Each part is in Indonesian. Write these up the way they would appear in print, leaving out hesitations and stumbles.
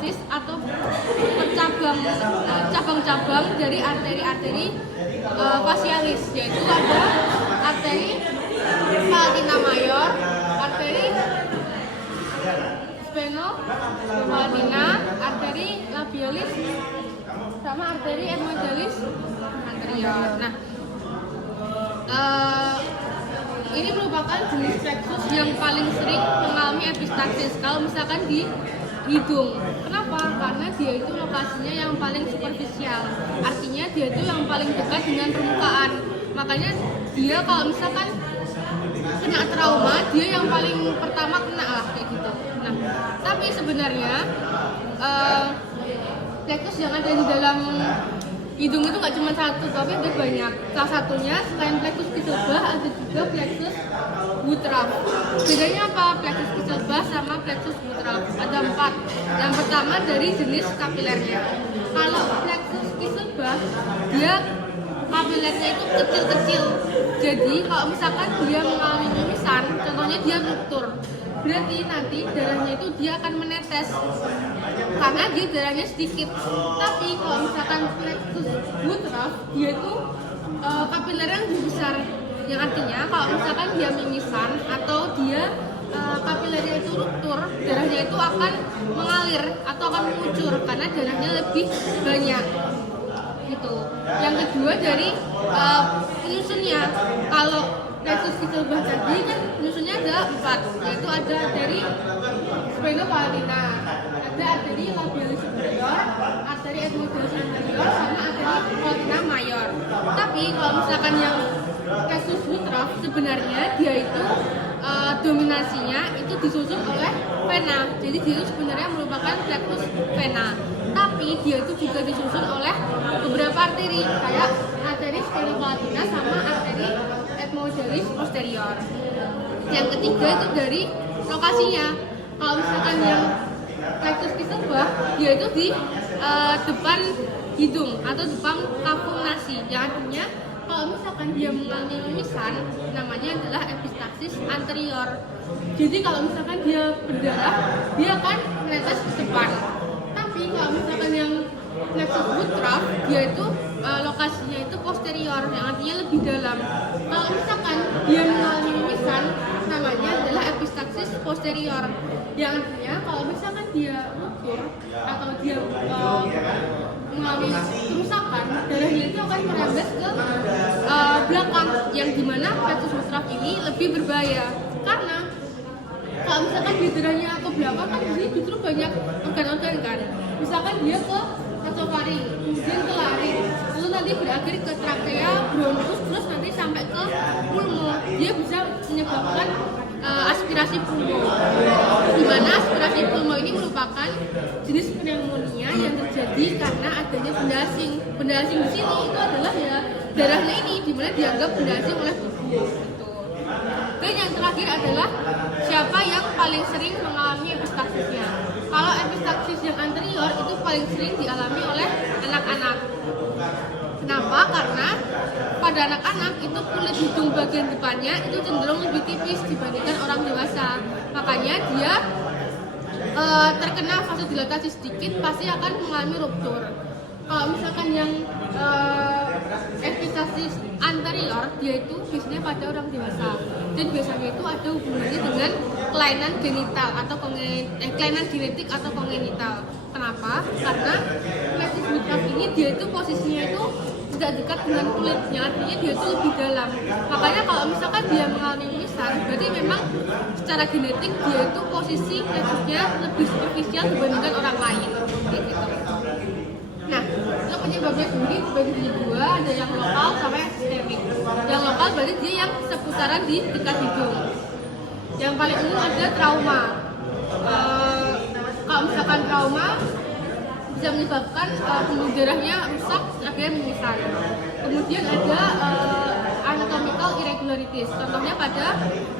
epistaxis atau cabang-cabang dari arteri-arteri facialis, yaitu ada arteri palatina mayor, arteri spheno-palatina, arteri labialis, sama arteri epidalis anterior. Nah, ini merupakan jenis plexus yang paling sering mengalami epistaxis kalau misalkan di hidung. Kenapa? Karena dia itu lokasinya yang paling superficial, artinya dia itu yang paling dekat dengan permukaan. Makanya dia kalau misalkan kena trauma, dia yang paling pertama kena lah kayak gitu. Nah, tapi sebenarnya plexus yang ada di dalam hidung itu nggak cuma satu, tapi ada banyak. Salah satunya selain plexus Kieselbach ada juga plexus Woodruff. Bedanya apa plexus Kieselbach sama plexus Woodruff? Ada 4. Yang pertama dari jenis kapilernya. Kalau plexus Kieselbach dia kapilernya itu kecil-kecil. Jadi kalau misalkan dia mengalami mimisan, contohnya dia ruptur, berarti nanti darahnya itu dia akan menetes karena dia darahnya sedikit. Tapi kalau misalkan plexus Woodruff dia itu kapilernya lebih besar, yang artinya kalau misalkan dia mimisan atau dia kapilernya itu ruptur, darahnya itu akan mengalir atau akan mengucur karena darahnya lebih banyak gitu. Yang kedua dari penyusunnya. Kalau plexus Kieselbach tadi kan penyusunnya ada 4, yaitu ada arteri spheno-palatina, ada arteri labialis superior, arteri epidalis anterior, sama arteri palatina mayor. Tapi kalau misalkan yang plexus Woodruff sebenarnya dia itu dominasinya itu disusun oleh vena. Jadi dia itu sebenarnya merupakan plexus vena. Tapi dia itu juga disusun oleh beberapa arteri kayak arteri spheno-palatina sama arteri epidalis posterior. Yang ketiga itu dari lokasinya. Kalau misalkan yang plexus Kieselbach dia itu di depan hidung atau depan kapung nasi. Yang artinya kalau misalkan dia mengalami mimisan, namanya adalah epistaxis anterior. Jadi kalau misalkan dia berdarah, dia akan menetes ke depan. Tapi kalau misalkan yang plexus Woodruff dia itu lokasinya itu posterior, yang artinya lebih dalam. Kalau misalkan dia mengalami mimisan, namanya adalah epistaxis posterior, yang artinya kalau misalkan dia ruptur atau dia mengalami kerusakan, darahnya itu akan merembes ke belakang, yang dimana plexus Woodruff ini lebih berbahaya karena kalau misalkan dia darahnya ke belakang kan di sini justru banyak organ-organ kan. Misalkan dia ke nasofaring, kemudian ke laring, lalu nanti berakhir ke trakea, bronkus, terus nanti sampai ke pulmo. Dia bisa menyebabkan aspirasi pulmo, di mana aspirasi pulmo ini merupakan jenis pneumonia yang terjadi karena adanya benda asing. Benda asing di sini itu adalah ya darahnya ini, di mana dianggap benda asing oleh tubuh. Gitu. Dan yang terakhir adalah siapa yang paling sering mengalami epistaxisnya. Kalau epistaxis yang anterior itu paling sering dialami oleh anak-anak. Kenapa? Karena pada anak-anak itu kulit hidung bagian depannya itu cenderung lebih tipis dibandingkan orang dewasa. Makanya dia terkena vasodilatasi sedikit pasti akan mengalami ruptur. Kalau misalkan yang epistaxis anterior dia itu biasanya pada orang dewasa, dan biasanya itu ada hubungannya dengan kelainan genital atau kelainan genetik atau kongenital. Kenapa? Karena plexus Woodruff ini dia itu posisinya itu tidak dekat dengan kulit, yang artinya dia itu lebih dalam. Makanya kalau misalkan dia mengalami mimisan, berarti memang secara genetik dia itu posisi plexusnya lebih superficial dibandingkan orang lain. Gitu. Nah, untuk penyebabnya sendiri dibagi jadi 2, ada yang lokal sama yang sistemik. Yang lokal berarti dia yang seputaran di dekat hidung. Yang paling umum ada trauma. Kalau misalkan trauma bisa menyebabkan pembuluh darahnya rusak, akhirnya mimisan. Kemudian ada anatomical irregularities. Contohnya pada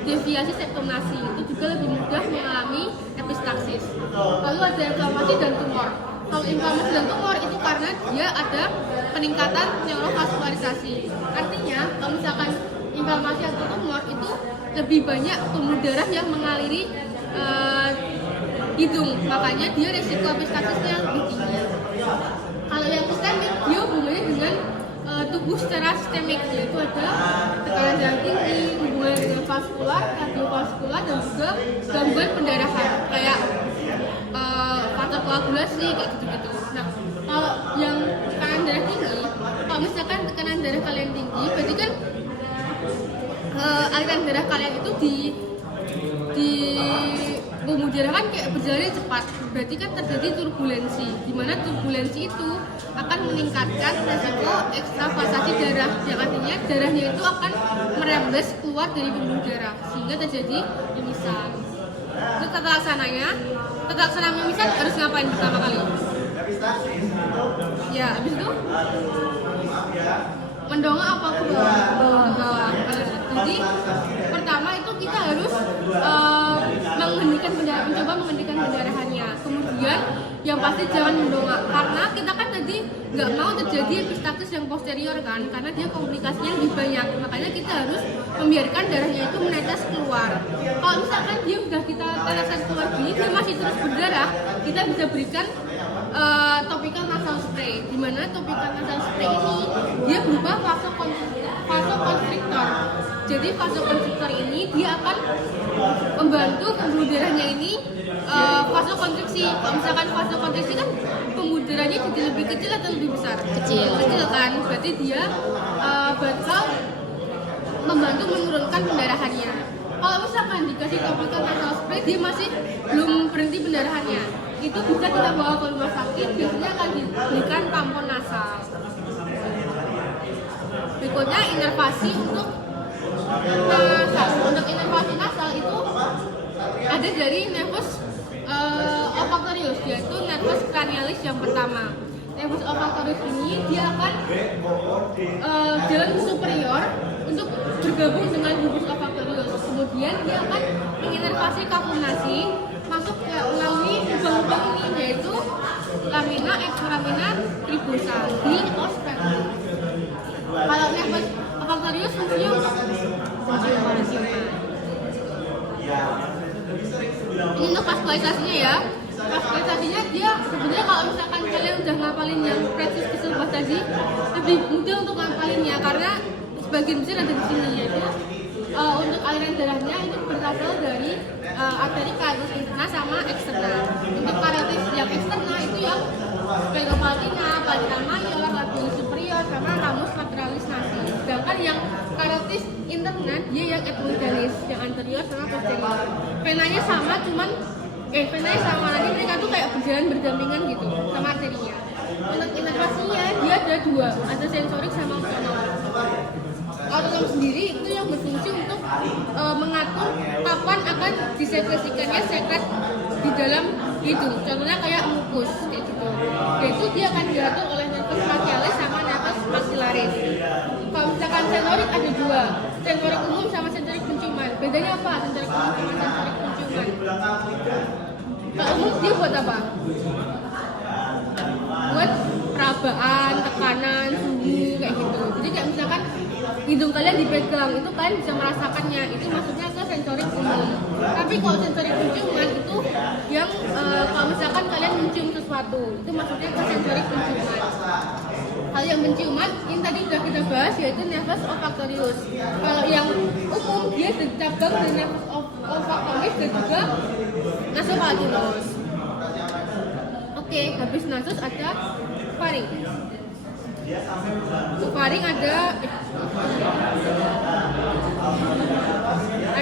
deviasi septum nasi, itu juga lebih mudah mengalami epistaxis. Lalu ada inflamasi dan tumor. Kalau inflamasi dan tumor itu karena dia ada peningkatan neurovascularisasi. Artinya kalau misalkan inflamasi atau tumor itu lebih banyak pembuluh darah yang mengaliri hidung, makanya dia resiko epistaxisnya lebih tinggi. Kalau yang sistemik dia hubungannya dengan tubuh secara sistemik, yaitu ada tekanan darah tinggi, hubungan dengan vaskular, kardiovaskular, dan juga gangguan pendarahan kayak faktor koagulasi kayak gitu-gitu. Nah, kalau yang tekanan darah tinggi, kalau misalkan tekanan darah kalian tinggi, berarti kan aliran darah kalian itu di pembuluh darah kan kayak berjalan cepat, berarti kan terjadi turbulensi, di mana turbulensi itu akan meningkatkan resiko ekstravasasi darah, yang artinya darahnya itu akan merembes keluar dari pembuluh darah sehingga terjadi mimisan. Itu tata laksana mimisan harus ngapain pertama kali? Ya, habis itu mendongak apa ke bawah. Jadi pertama itu kita harus mencoba menghentikan pendarahannya. Kemudian yang pasti jangan mendongak, karena kita kan tadi nggak mau terjadi epistaxis yang posterior kan, karena dia komplikasinya lebih banyak. Makanya kita harus membiarkan darahnya itu menetes keluar. Kalau misalkan dia udah kita teteskan keluar gini, dia masih terus berdarah, kita bisa berikan topical nasal spray, di mana topical nasal spray ini dia berubah vasokonstriktor. Jadi vasokonstriktor ini dia akan membantu pembuluh darahnya ini vasokonstriksi. Kalau misalkan vasokonstriksi kan pembuluh darahnya jadi lebih kecil atau lebih besar? Kecil kan, berarti dia bakal membantu menurunkan pendarahannya. Kalau misalkan dikasih topical nasal spray dia masih belum berhenti pendarahannya, itu bisa kita bawa ke rumah sakit, biasanya akan diberikan tampon nasal. Berikutnya inervasi untuk nasal. Untuk inervasi nasal itu ada dari nervus olfactorius, yaitu nervus cranialis yang pertama. Nervus olfactorius ini dia akan jalan superior untuk bergabung dengan bulbus olfactorius. Kemudian dia akan menginervasi kapurnasi masuk ke melalui lubang-lubang ini, yaitu lamina, ekstralamina, tribusa di ospek. Kalau nervus olfactorius fungsinya untuk ini untuk vaskulisasinya ya. Vaskulisasinya dia sebenarnya kalau misalkan kalian udah ngapalin yang plexus kesilbas tadi, lebih mudah untuk ngapalinnya karena sebagian besar ada di sini, yaitu untuk aliran darahnya itu berasal dari arteri karotis interna sama eksterna. Untuk karotis yang eksterna itu yang sphenopatina, patina mayor, labialis superior, sama ramus lateralis nasi. Sedangkan yang karotis interna dia yang epimedalis, yang anterior sama posterior. Venanya sama, cuman venanya sama, nanti mereka tuh kayak berjalan berdampingan gitu sama arterinya. Untuk inervasinya dia ada dua, ada sensorik sama otonom. Otonom sendiri itu yang berfungsi untuk mengatur kapan akan disekresikannya sekret di dalam hidung. Contohnya kayak mukus kayak gitu. Yaitu dia akan diatur oleh nervus facialis sama nervus maxillaris. Kalau misalkan sensorik ada dua, sensorik umum sama sensorik penciuman. Bedanya apa sensorik umum sama sensorik penciuman? Kalau umum dia buat apa? Buat perabaan, tekanan, suhu kayak gitu. Jadi kayak misalkan hidung kalian dipegang, itu kalian bisa merasakannya, itu maksudnya ke sensorik umum. Tapi kalau sensorik penciuman itu yang kalau misalkan kalian mencium sesuatu, itu maksudnya ke sensorik penciuman. Hal yang penciuman ini tadi sudah kita bahas, yaitu nervus olfactorius. Kalau yang umum dia cabang dari nervus olfactorius dan juga nasopharyngeus. Oke, habis nasus ada faring. Untuk faring ada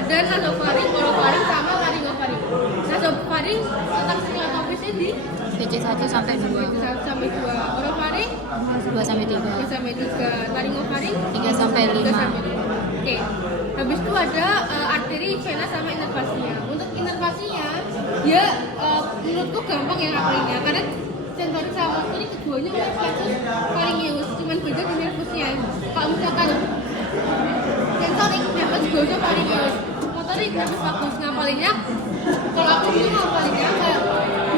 nasofaring, orofaring sama laringofaring. Nasofaring letak semiotopisnya di BC1 sampai 2. BC1 sampai 2. Orofaring 2 sampai 3. 2 sampai 3. Laringofaring 3 sampai 5. 3 sampai 5. Oke. Habis itu ada arteri, vena sama inervasinya. Untuk inervasinya dia menurutku gampang ya ngapainnya, karena sensorik sama motorik keduanya udah plexus pharyngeus, cuman beda di nervusnya. Kalau misalkan sensorik nervus glosopharyngeus, pharyngeus, motorik nervus vagus. Ngapalinnya kalau aku tuh ngapalinnya kayak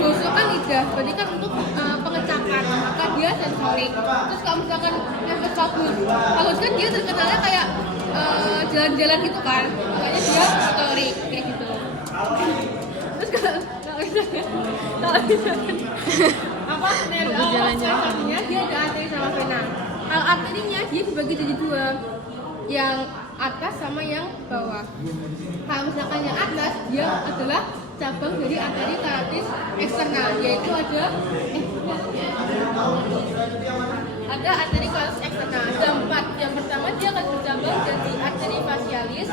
gloso kan lidah, berarti kan untuk pengecakan, maka dia sensorik. Terus kalau misalkan nervus vagus kan dia terkenalnya kayak jalan-jalan gitu kan, makanya dia motorik kayak gitu. Terus kalau kalau misalkan apa spesialisasinya dia ada arteri sama vena. Kalau arterinya dia dibagi jadi dua, yang atas sama yang bawah. Kalau misalkan yang atas dia adalah cabang dari arteri karatis eksternal, yaitu ada arteri karatis eksternal. Ada 4. Yang pertama dia akan bercabang jadi arteri facialis,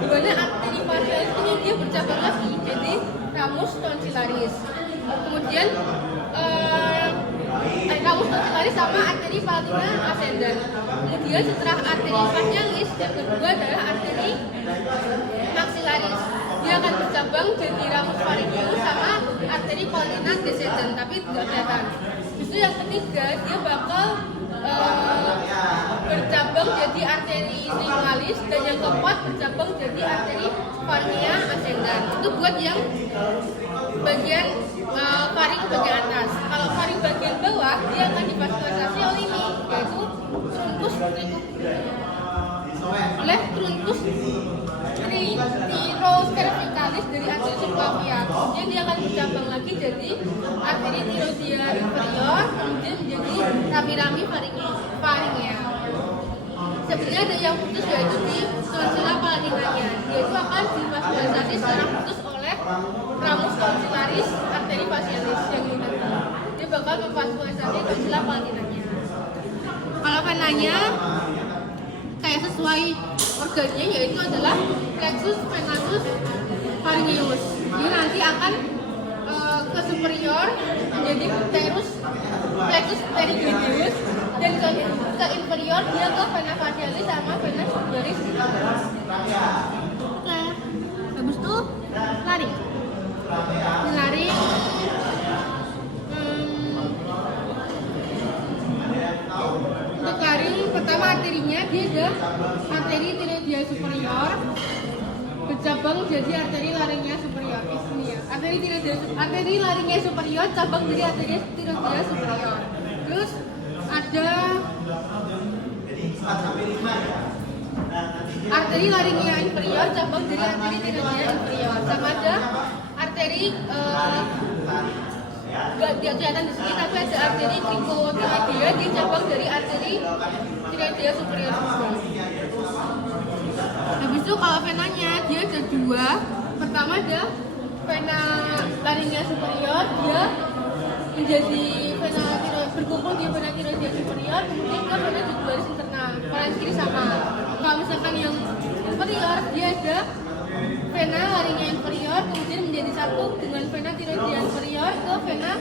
di mana arteri facialis ini dia bercabang lagi jadi ramus tonsillaris. Kemudian ramus tonsillaris sama arteri palatina ascendens. Kemudian setelah arteri facialis, yang kedua adalah arteri maxillaris. Dia akan bercabang jadi ramus pharyngeus sama arteri palatina descendens, tapi tidak kelihatan. Justru yang ketiga dia bakal bercabang jadi arteri lingualis, dan yang keempat bercabang jadi arteri pharyngia ascendens. Itu buat yang bagian faring bagian atas. Kalau faring bagian bawah dia akan divaskulisasi oleh ini, yaitu truncus tirocervicalis dari arteri subclavia. Kemudian dia akan bercabang lagi jadi arteri tiroidea inferior, kemudian menjadi rami-rami faringea. Sebenarnya ada yang putus yaitu di tonsilla palatinanya, yaitu akan divaskulisasi secara putus oleh ramus tonsillaris arteri facialis yang ini tadi. Dia bakal memvaskulisasi tonsilla palatinanya. Kalau venanya kayak sesuai organnya, yaitu adalah plexus venosus pharyngeus. Dia nanti akan ke superior menjadi plexus pterygoideus, dan ke inferior dia ke vena facialis sama vena sudorius. Oke, habis itu lari. Untuk lari pertama arterinya dia ada arteri tiroidea superior bercabang jadi arteri laringea superior. Ini ya, arteri laringea superior cabang dari arteri tiroidea superior. Terus ada arteri laringea inferior cabang dari arteri tiroidea inferior. Sama ada arteri nggak kelihatan di sini, tapi ada arteri cricotiroidea di cabang dari arteri tiroidea superior juga. Habis itu kalau venanya dia ada dua. Pertama ada vena laringea superior, dia menjadi vena berkumpul di vena tiroidea superior, kemudian ke vena jugularis internal, kanan kiri sama. Kalau misalkan yang inferior dia ada vena laringea inferior, kemudian menjadi satu dengan vena tiroidea inferior ke vena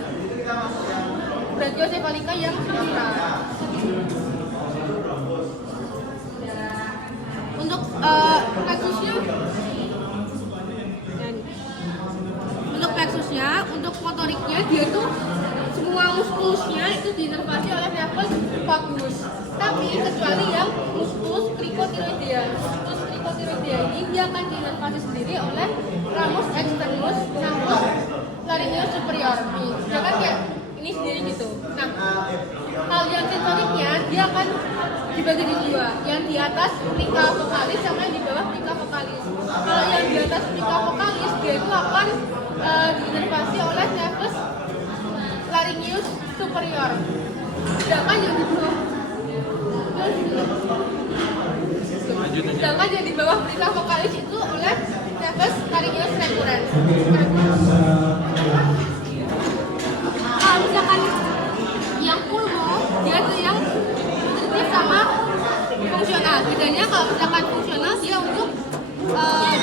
brachiocephalica yang superior. Untuk plexusnya, untuk motoriknya dia tuh semua muskulusnya itu diinervasi oleh nervus vagus. Tapi kecuali yang muskulus cricotiroidea. Muskulus cricotiroidea ini dia akan diinervasi sendiri oleh ramus externus nervus laryngeus superior. Nih, jangan kayak ini sendiri gitu. Nah, kalau yang sensoriknya dia akan dibagi di dua, yang di atas plica vocalis sama yang di bawah plica vocalis. Kalau yang di atas plica vocalis dia itu akan diinervasi oleh nervus laryngeus superior. Sedangkan yang di bawah plica vocalis itu oleh nervus laryngeus recurrens. Kalau misalkan yang pulmo dia tuh yang nutritif sama fungsional. Bedanya kalau misalkan fungsional dia untuk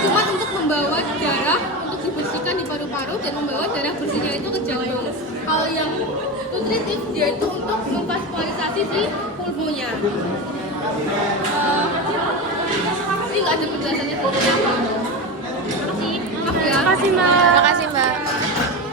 cuma untuk membawa darah untuk dibersihkan di paru-paru dan membawa darah bersihnya itu ke jantung. Kalau yang nutritif dia itu untuk memvaskulisasi si pulmonya. Ini nggak ada penjelasannya pulmonya apa. Makasih. Maaf ya. Makasih, Mbak.